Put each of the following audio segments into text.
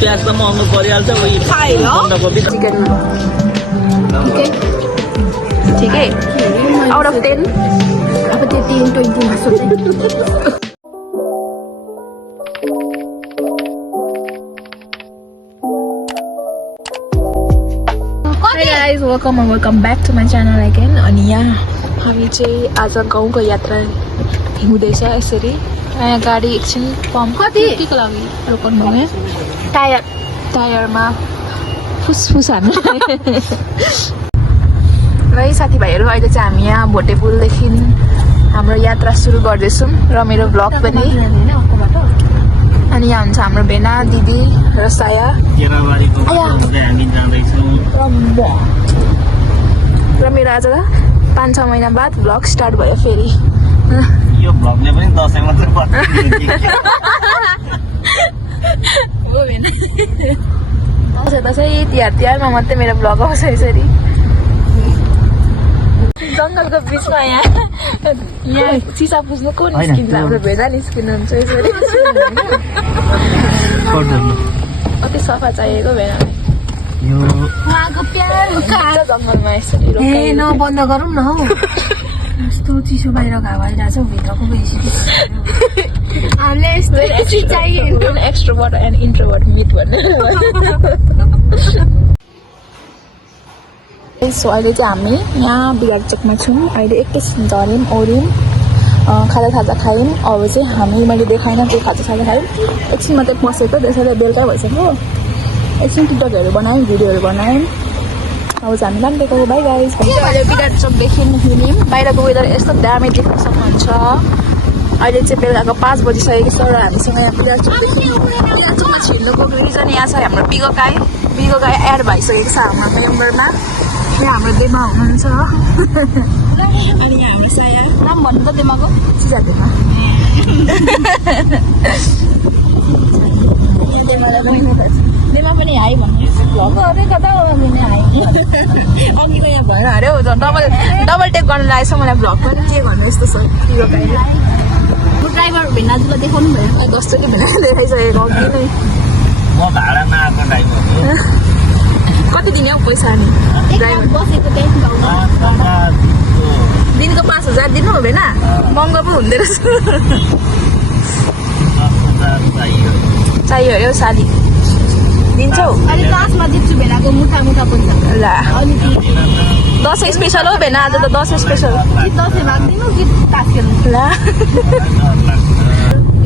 प्याज त महँगो परिहाल्छ चिकन ठिकै आउट अफ 10 अब त्यो 10-20 मा सोच्दै Hi guys, welcome back to my channel again. अनि यहाँ हामी चाहिँ आज गाउँको यात्रा हुँदैछ यसरी नयाँ गाडी एकछिन पम्प कतिको लागि रोक्नु भयो टायरमा फुसफुस हान्नु र साथीभाइहरू अहिले चाहिँ हामी यहाँ भोटे पुलदेखि हाम्रो यात्रा सुरु गर्दैछौँ र मेरो भ्लग पनि अनि यहाँ हुन्छ हाम्रो बेना दिदी र साया र मेरो आज 5-6 महिना बाद भ्लग स्टार्ट भयो फेरि यो भ्लगले पनि दसैँ मात्रै दसैँ तिहारमा मात्रै मेरो भ्लग आउँछ यसरी जङ्गलको बिचमा यहाँ चिसा पुज्नु को निस्किन्छ हाम्रो भेडा निस्किनुहुन्छ यसरी कति सफा चाहिएको भेडा जङ्गलमा यसरी बन्द गरौँ न हौ यस्तो चिसो बाहिर घाउ आइरहेछ भित्रको बेसी हामीले यस्तो चाहियो एक्सट्रोभर्ट एन्ड इन्ट्रोभर्ट मिट भन्ने सो अहिले चाहिँ हामी यहाँ बिराट चोकमा छौँ अहिले एकैछिन झऱ्यौँ ओऱ्यौँ खाजा खायौँ अब चाहिँ हामी मैले देखाइनँ त्यो खाजा खायौँ एकछिन मात्रै पसेको त्यसैले बेलुका भइसक्यो एकछिन टिकटकहरू बनायौँ भिडियोहरू बनायौँ अब चाहिँ हामी लान्टेको बाई गाइस अहिले बिराट चोकदेखि हिँड्यौँ बाहिरको वेदर यस्तो दामी देख्न सक्नुहुन्छ अहिले चाहिँ बेलुकाको 5 बजिसकेको छ र हामीसँग यहाँ बिराट चोकमा छिर्नुको रिजन यहाँ छ हाम्रो बिगो गाई एड भइसकेको छ हाम्रो मेम्बरमा यहाँ हाम्रो देमा हुनुहुन्छ अनि यहाँ हाम्रो साया नाम भन्नु त देमाको सिजा देमा देमा पनि हाई भन्नु कता अघिको यहाँ भएन अरे हौ डबल टेक गर्नु लागेको छ मलाई भ्लग पनि के भन्नु यस्तो छ बिगो गाईले ड्राइभर भेनाजुलाई देखाउनु भयो कस्तो भेना देखाइसकेको अघि नै म भाडामा आएको ड्राइभर कति दिने हौ पैसा अनि ड्राइभर बसेको दिनको 5,000 दिनु हो भएन महँगो पो हुँदो रहेछ चाहियो अरे हौ साली दिन्छौ अहिले लास्टमा जित्छु भेनाको मुठा पनि ल दसैँ स्पेसल हो भेना आज त दसैँ स्पेसल दसैँ माग्दिनु कि तास्केर ल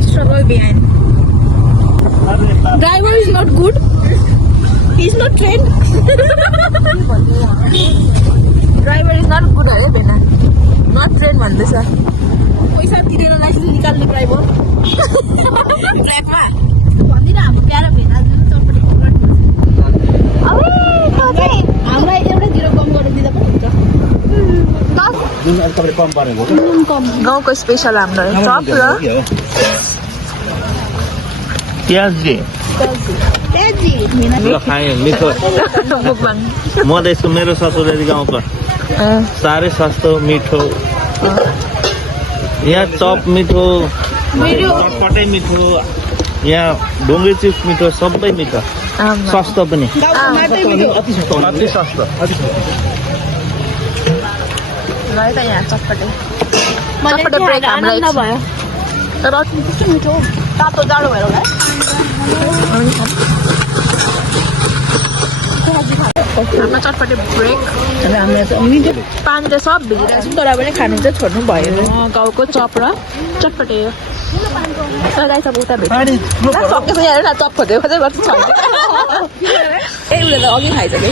struggle behind driver is not good He's not trained. Driver is not good है भेना not trained भन्दैछ पैसा तिरेर लाइसेन्स निकाल्ने ड्राइभर ड्राइभमा भन्दिनँ हाम्रो प्यारा भेनाजु चटपटी हामीलाई एउटै 0 कम गरेर दिँदा पनि हुन्छ गाउँको स्पेसल हाम्रो चप र प्याज खाएँ मिठो मधेसको मेरो ससुराली गाउँको साह्रै सस्तो मिठो यहाँ चप मिठो चटपटै मिठो यहाँ ढुङ्गे चिप्स मिठो सबै मिठो सस्तो पनि अति सस्तो यहाँ चटपटे ब्रेक हामीलाई तर कस्तो मिठो तातो जाडो भएर होला हाम्रो चटपटे ब्रेक पानी त सब भिजिरहेको छौँ तर पनि खानु चाहिँ छोड्नु भयो गाउँको चप र चटपटे हो तर गाई सब उता भेट्छ सकेको यहाँ न चप खोज्दै खोज्दै गर्छ ए उसले त अघि खाइसक्यो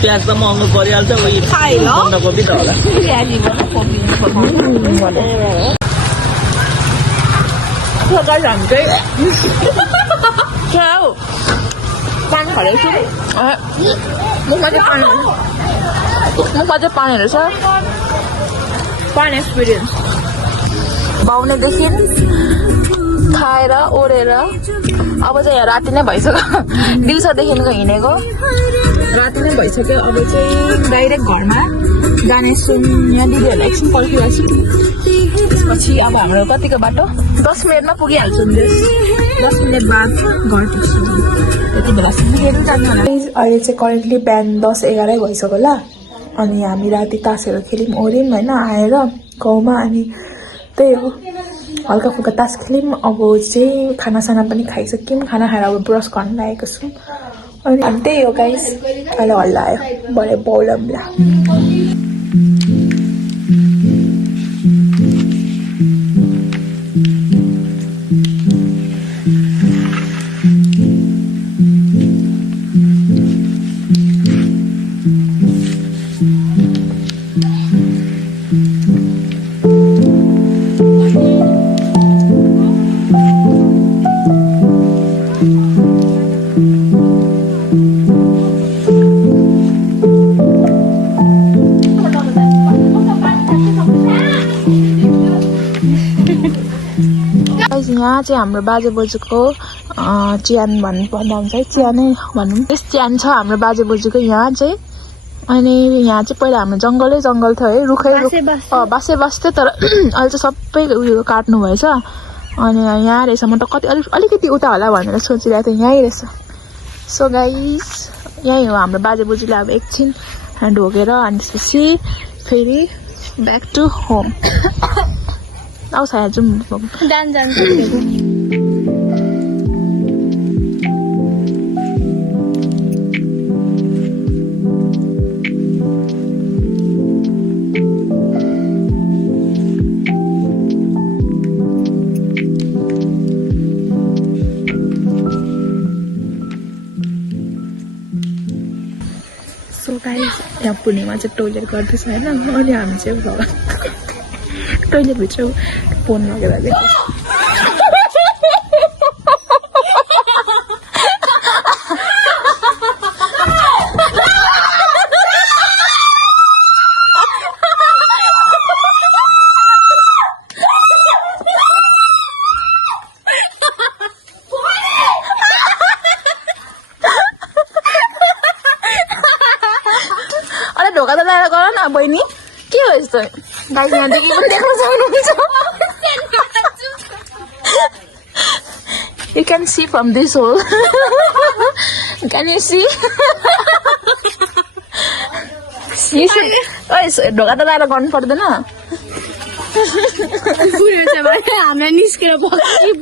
प्याज त महँगो परिहाल्छ बन्दाकोपी त होला हामी चाहिँ क्या हौ पानी खाएको छु मुखमा चाहिँ पानी रहेछ पानी एक्सपिरियन्स बाहुनेदेखि खाएर ओढेर अब चाहिँ यहाँ राति नै भइसक्यो दिउँसोदेखिको हिँडेको राति नै भइसक्यो अब चाहिँ डाइरेक्ट घरमा जानेछौँ यहाँ दिदीहरूलाई एकछिन पर्खिरहेको छु त्यसपछि अब हाम्रो कतिको बाटो 10 मिनटमा पुगिहाल्छौँ 10 मिनट बाद घर पुग्छौँ यति बेलासम्म पुगेर जानु होला अहिले चाहिँ करेन्टली बिहान 10-11 भइसक्यो होला अनि हामी राति तासहरू खेल्यौँ ओर्यौँ होइन आएर गाउँमा अनि त्यही हो हल्का फुल्का तास खेल्यौँ अब चाहिँ खानासाना पनि खाइसक्यौँ खाना खाएर अब ब्रस गर्न लागेको छौँ अनि त्यही हो गाइस अहिले हल्ला आयो भरे बौलम्ला यहाँ चाहिँ हाम्रो बाजे बोजूको च्यान भन्दा हुन्छ है च्यानै भनौँ त्यस च्यान छ हाम्रो बाजे बोजूको यहाँ चाहिँ अनि यहाँ चाहिँ पहिला हाम्रो जङ्गल थियो है रुखै बासे बस्थ्यो तर अहिले चाहिँ सबै उयो काट्नु भएछ अनि यहाँ रहेछ म त कति अलिकति उता होला भनेर सोचिरहेको थिएँ यहीँ रहेछ सो गाइस यहीँ हो हाम्रो बाजे बोजूले अब एकछिन ढोगेर अनि त्यसपछि फेरि ब्याक टु होम आउँछ यहाँ जाउँ जान्छ सो गाइस यहाँ पुणेमा चाहिँ टोइलेट गर्दैछ होइन अनि हामी चाहिँ टोइलेटभित्र फोन लगेर अरे ढोका त लगाएर गर न बहिनी के हो यस्तो गाइस यहाँदेखि पनि देख्न सक्नुहुन्छ You can see from this hole. Can you see? You should. Oh, ढोका त लगाएर गर्नु पर्दैन पुरै छ भने हामीलाई निस्केर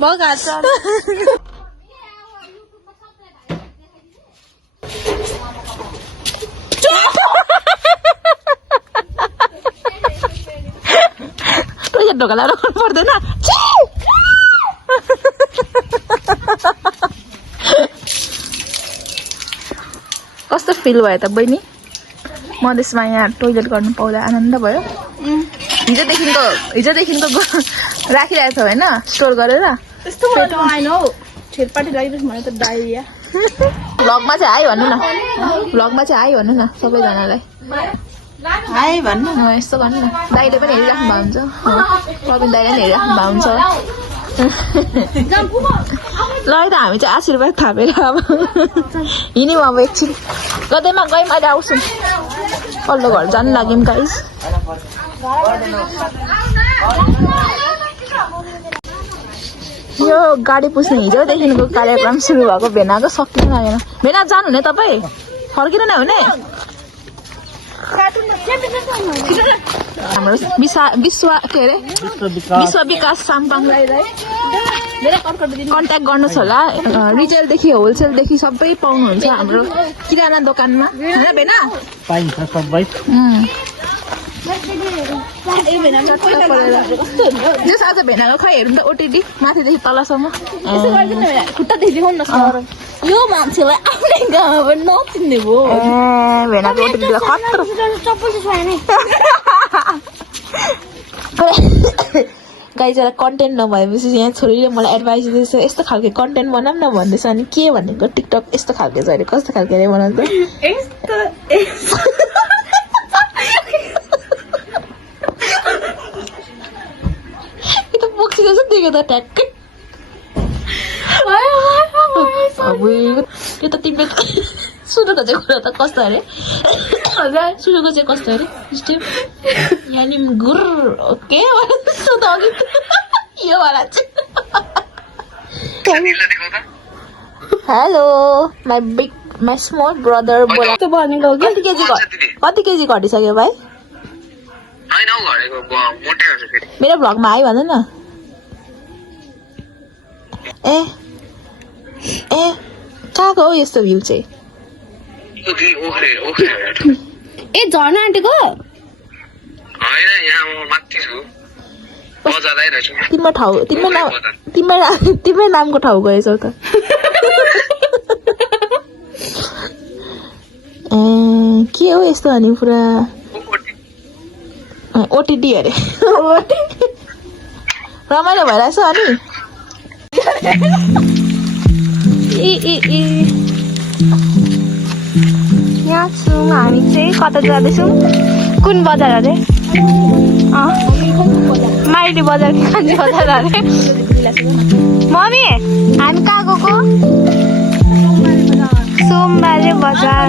भगाछ ढोका लगाएर गर्नु पर्दैन कस्तो फिल भयो त बहिनी मधेसमा यहाँ टोइलेट गर्नु पाउँदा आनन्द भयो हिजोदेखिको राखिरहेको छ होइन स्टोर गरेर यस्तो आएन हौ छेरपाटी लगाइदिनुहोस् भने त डाइरिया भ्लगमा चाहिँ हाई भन्नु न सबैजनालाई हाई भन्नु यस्तो भन्नु न दाइले पनि हेरिराख्नु भएको हुन्छ प्रवीण दाइले पनि हेरिराख्नु भएको हुन्छ ल त हामी चाहिँ आशीर्वाद थापेर अब हिँड्यौँ अब एकछिन गदैमा गयौँ अहिले आउँछौँ पल्लो घर जानु लाग्यौँ गाइस यो गाडी पुस्ने हिजोदेखिको कार्यक्रम सुरु भएको भेनाको सक्नु लागेन भेना जानु हुने तपाईँ फर्किनु नै हुने हाम्रो विश्व विकास साम्पाङलाई कन्ट्याक्ट गर्नुहोस् होला रिटेलदेखि होलसेलदेखि सबै पाउनुहुन्छ हाम्रो किराना दोकानमा होइन भेना पाइन्छ सबै जस आज भेनाको खै हेर्नु त ओटिडी माथिदेखि तलसम्म यो मान्छेलाई आफ्नै गाउँमा पनि नचिन्ने भयो भेनाको ओटिडी खतरो गाइज एउटा कन्टेन्ट नभएपछि यहाँ छोरीले मलाई एडभाइस दिँदैछ यस्तो खालको कन्टेन्ट बनाऊँ न भन्दैछ अनि के भनेको टिकटक यस्तो खालको छ अरे कस्तो खालको अरे बनाउँछ यो त बोक्सी जस्तो देख्यो त ट्याक्कै त्यो त तिमीले सुरुको चाहिँ कुरा त कस्तो अरे सुरुको चाहिँ कस्तो अरे स्टेप यानि गुर ओके त्यो त अघि यो वाला चाहिँ हेलो माई स्मल ब्रदर बोला कति केजी घटिसक्यो भाइ मेरो भ्लगमा आयो भन न ए कहाँको हो यस्तो भ्यू चाहिँ ए झर्ना आन्टीको तिम्रो नामको ठाउँ गएछौ त के हो यस्तो अनि पुरा ओटिटी अरे रमाइलो भइरहेछ अनि यहाँ छौँ हामी चाहिँ कता जाँदैछौँ कुन बजार अरे माइली बजार कि कान्छी बजार अरे मम्मी हामी कहाँ गएको सोमबारे बजार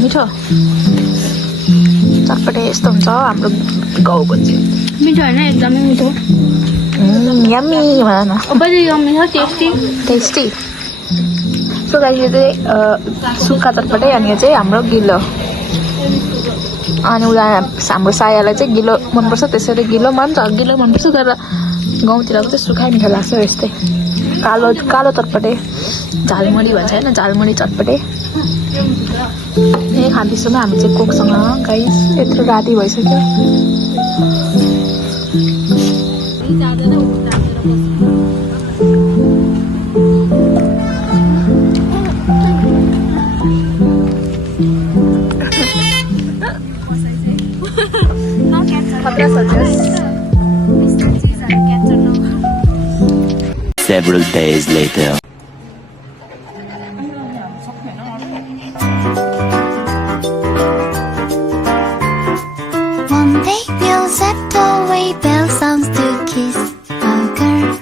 मिठो चटपटे यस्तो हुन्छ हाम्रो गाउँको चाहिँ मिठो होइन एकदमै मिठो यम्मी भन न अबै यम्मी छ टेस्टी सो गाइस यो चाहिँ सुक्खा चटपटे अनि यो चाहिँ हाम्रो गिलो अनि उता हाम्रो सायालाई चाहिँ गिलो मनपर्छ त्यसरी गिलो मनपर्छ तर गाउँतिरको चाहिँ सुक्खा मिठो लाग्छ यस्तै कालो कालो चटपटे झालमुरी भन्छ होइन झालमुरी चटपटे यही खाँदैछौँ हामी चाहिँ कोकसँग गाइस यत्रो राति भइसक्यो Several days later. One day we'll set away bell sounds to kiss a girl.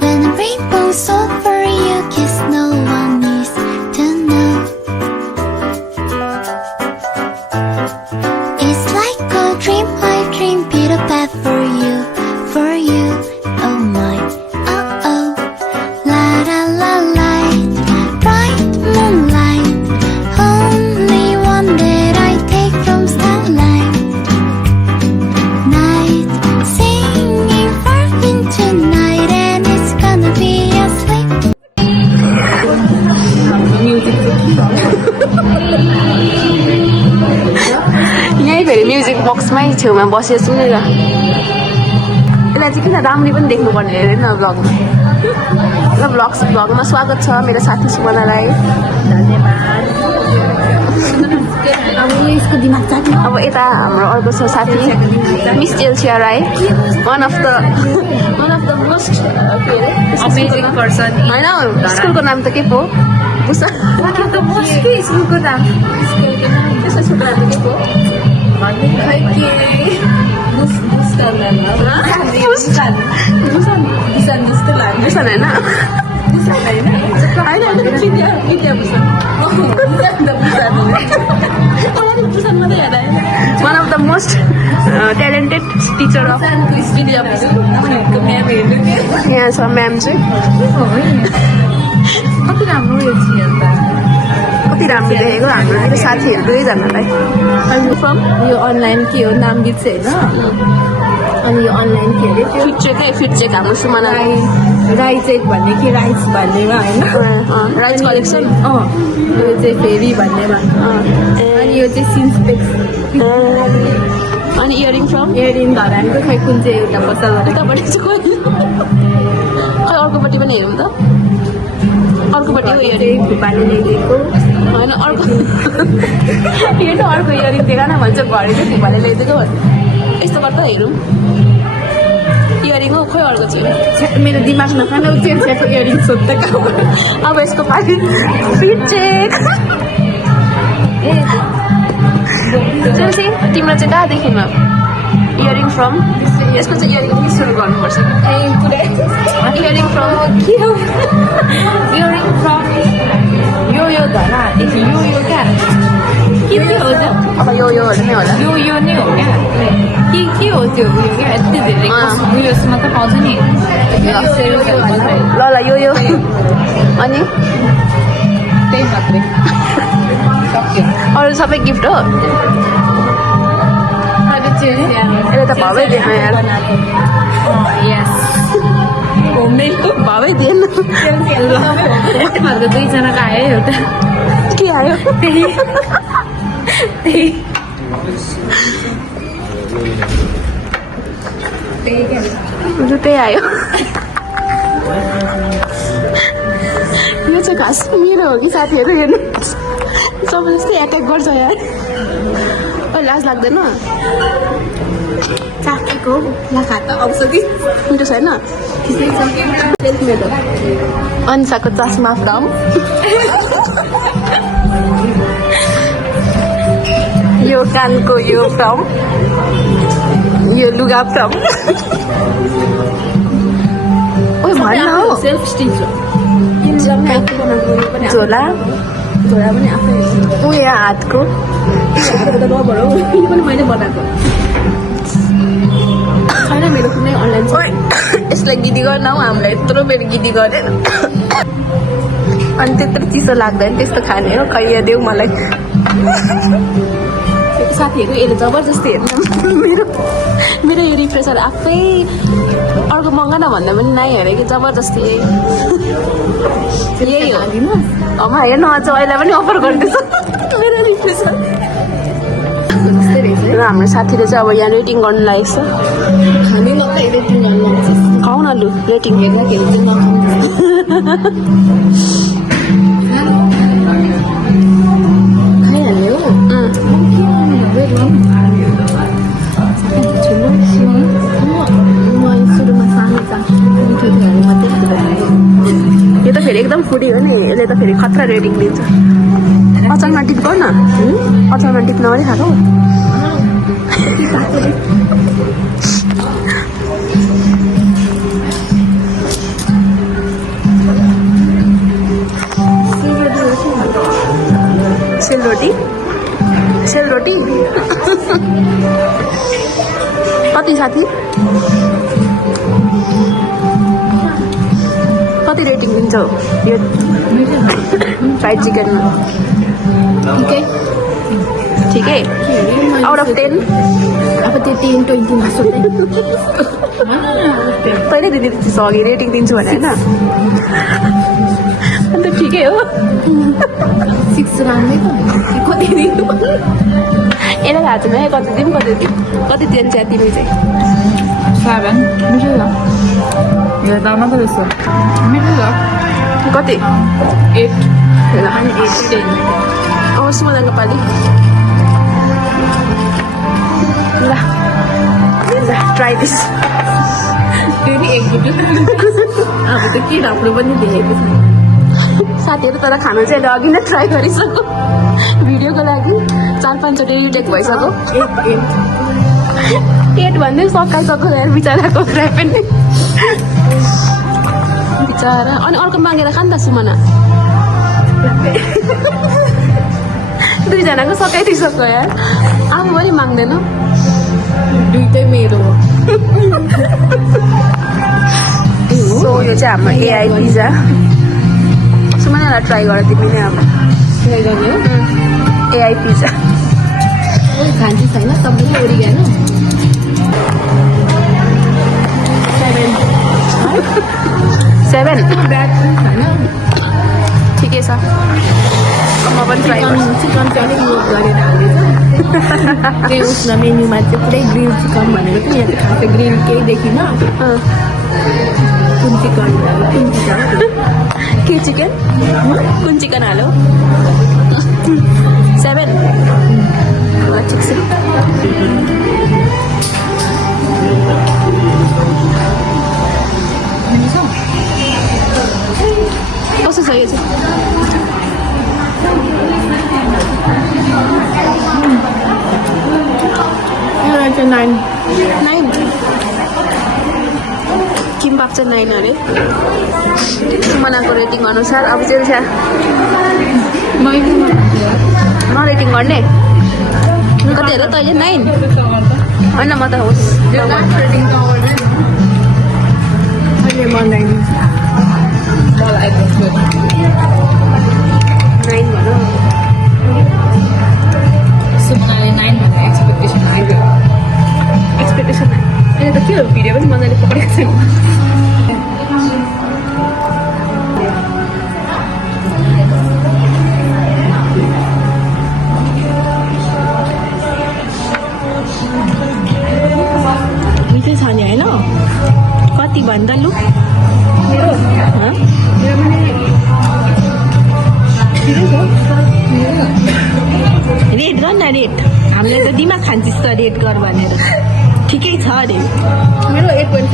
When the rainbow's over, you kiss, no one needs to know. It's like a dream, I dream, Peter Pan for you, oh my, oh, la la la light, bright moonlight, only one that I take from starlight. Night, singing for me tonight, and it's gonna be a sweet. यही फेरि music बक्समै छेउमा बसेर सुनेर यसलाई चाहिँ किन राम्ररी पनि देख्नुपर्ने अरे न भ्लगमा ल भ्लगमा स्वागत छ मेरो साथी सुमनालाई अब यता हाम्रो अर्को छ साथी miss Jelsia Rai one of the most amazing person होइन स्कुलको नाम त के पो स्कुलको नाम स्कुलको नाम त के पो One of the most talented teacher of यहाँ छ म्याम चाहिँ कति राम्रो यो कति कति राम्रो देखेको हाम्रो मेरो साथीहरू दुवैजनालाई फ्रम यो अनलाइन के हो नाम बिर्से होइन अनि यो अनलाइन के अरे त्यो फिट चेक हाम्रो सुमना राइचेक भन्ने कि राइस भन्नेमा होइन राइस कलेक्सन यो चाहिँ फेरि भन्नेमा अनि यो चाहिँ सिन्सपेक्स अनि इयरिङ फ्रम एयरिङ धरानको खै कुन चाहिँ एउटा पसलबाट उतापट्टि चाहिँ खै अर्कोपट्टि पनि हेरौँ त अर्कोपट्टि हो इयरिङ फुपाले ल्याइदिएको होइन अर्को यो त अर्को इयरिङ दिएर न भन्छ घरे चाहिँ फुपाले ल्याइदिएको यस्तो गर्दा हेरौँ इयरिङ हो खोइ अर्को चाहिँ मेरो दिमाग नखाने चेन्सेको इयरिङ सोध्दा अब यसको पार्टी फिट चेक चेल्सी तिम्रो चाहिँ कहाँदेखिमा इयरिङ फ्रम यसको चाहिँ इयरिङ सुरु गर्नुपर्छ इयरिङ फ्रम के हो इयरिङ फ्रम यो धरा यो क्या के हो त अब यो नै होला यो नै हो क्या के हो त्यो उयो क्या यति धेरै उयोसमा त पाउँछ नि ल यो अनि त्यही मात्रै अरू सबै गिफ्ट हो यसले त भावै दिएन यार भावै दिएन उनीहरूको दुईजनाको आयो एउटा के आयो त्यही त्यही आयो यो चाहिँ घाँस मेरो हो कि साथीहरू हेर्नु जबरजस्ती एक गर्छ यार लाज लाग्दैन चाखेको लाखा त औषधि मिठो छैन अन्साको चस्मा फ्रम यो कानको यो फ्रम यो लुगा फ्रम ओ भन्न हो सेल्फ स्टिच हो झोला पनि आफै ऊ यहाँ हातको रबर हो यो पनि मैले बनाएको छैन मेरो कुनै अनलाइन यसलाई गिदी गर्न हौ हामीलाई यत्रो बेर गिदी गरेर अनि त्यत्रो चिसो लाग्दैन त्यस्तो खाने हो खैया देऊ मलाई साथीहरू यसले जबरजस्ती हेर्नु मेरो यो रिफ्रेसर आफै अर्को मगान भन्दा पनि नाइ हेरेको जबरजस्ती यही हो अमा हेर्न अझ अहिले पनि अफर गर्दैछ मेरो रिफ्रेसर र हाम्रो साथीले चाहिँ अब यहाँ रेटिङ गर्नु लागेको छ हामी मात्रै रेटिङ गर्नु खाऊ न लु रेटिङ हेर्दाखेरि चाहिँ नखानु खाइहाल्ने हो सुरुमा सानो मिठो थियो भने मात्रै यो त फेरि एकदम फुडी हो नि यसले त फेरि खतरा रेटिङ दिन्छ अचारमा टिप गर न अचारमा टिप नगरी खाएको सेलरोटी कति साथी कति रेटिङ दिन्छौ यो फ्राइड चिकनमा ठिकै आउट अफ 10 अब त्यो 10-20 मा सोध्दै पहिल्यै दिदी त्यस्तो अघि रेटिङ दिन्छु भने होइन अन्त ठिकै हो 6 राम्रै त कति दिनु यसलाई थाहा छैन है कति दिउँ कति दिन्छ तिमी चाहिँ 7 मिठो ल यो दाममा त रहेछ मिठो ल कति 8 अनि 8 10 अब सुमदाको पालि ल ट्राई दिस फेरि एक बुटु अब त के राम्रो पनि देखेको छ साथीहरू तर खाना चाहिँ अहिले अघि नै ट्राई गरिसक्यो भिडियोको लागि 4-5 चोटि रिटेक भइसक्यो 8 भन्दै सकाइसक्यो यार बिचराको फ्राई पनि बिचरा अनि अर्को मागेर खा नि त सुमना दुईजनाको सकाइदिइसक्यो यार आफू पनि माग्दैन दुइटै मेरो हो सो यो चाहिँ हाम्रो एआई पिज्जा सुमनालाई ट्राई गर तिमी नै अब एआई पिज्जा खान्छु छैन सबैले ओरिगानो 7 होइन ठिकै छ म पनि ट्राई गर्छु चिकन चाहिँ अलिक युज गरेर हाल्दैछ त्यो उसमा मेन्यूमा चाहिँ पुरै ग्रिल चिकन भनेको थियो यहाँ चाहिँ खासै ग्रिल केही देखिनँ कुन चिकन के चिकन कुन चिकन हाल्यो 7 ठिक छ कस्तो छ यो चाहिँ चाहिँ 9 किम्बाप चाहिँ 9 अरे सुमनाको रेटिङ अनुसार अब चाहिँ नरेटिङ गर्ने कति हेर तैँले 9 होइन म त होस् 9 भनौँ सुमनाले 9 भन्ने एक्सपेक्टेसन आयो एक्सपेक्टेसन अहिले त के हो भिडियो पनि मजाले पक्रेको छैन मिठै छ नि होइन कति भन्दा लु रेट गर न रेट हामीले त दिमाग खान्छिस् त रेट गर भनेर ठिकै छ अरे मेरो 8.5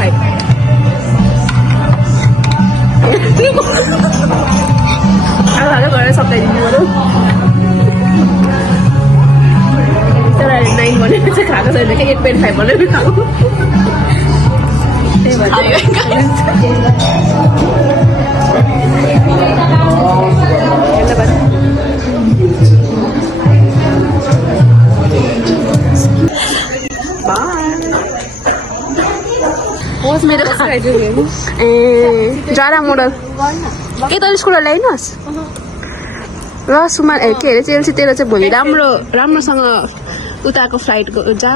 आलो गरेर सप्ताइदिनु पर्यो तर 9 भनेर चाहिँ खाएको छैन कि 8.5 भनेर खाएको त्यही भएर होस् मेरो ए जरा मोडल के त स्कुटर ल्याइनुहोस् ल सुमा के अरे चेल्सी तेरो चाहिँ भोलि राम्रोसँग उताको फ्लाइट जा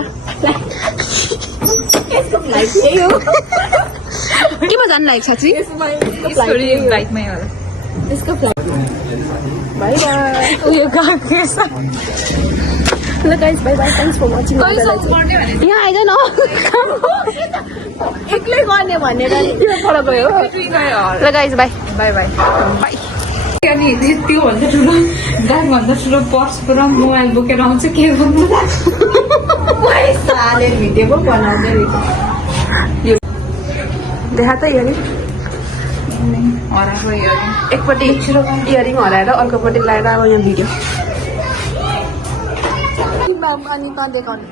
केमा जानु लागेको साँच्ची बाई बाई ल guys bye bye thanks for watching यहाँ आइज न एक्लै गर्ने भनेर पर गयो ल guys bye bye bye bye अनि त्योभन्दा ठुलो गाडीभन्दा ठुलो पर्स पुरा मोबाइल बोकेर आउँछ के गर्नु भिडियो पो बनाउँदै देखा त इयरिङ हराएको इयरिङ एकपट्टि इयरिङ हराएर अर्कोपट्टि लगाएर अब यहाँ भिडियो अनि त देखाउनु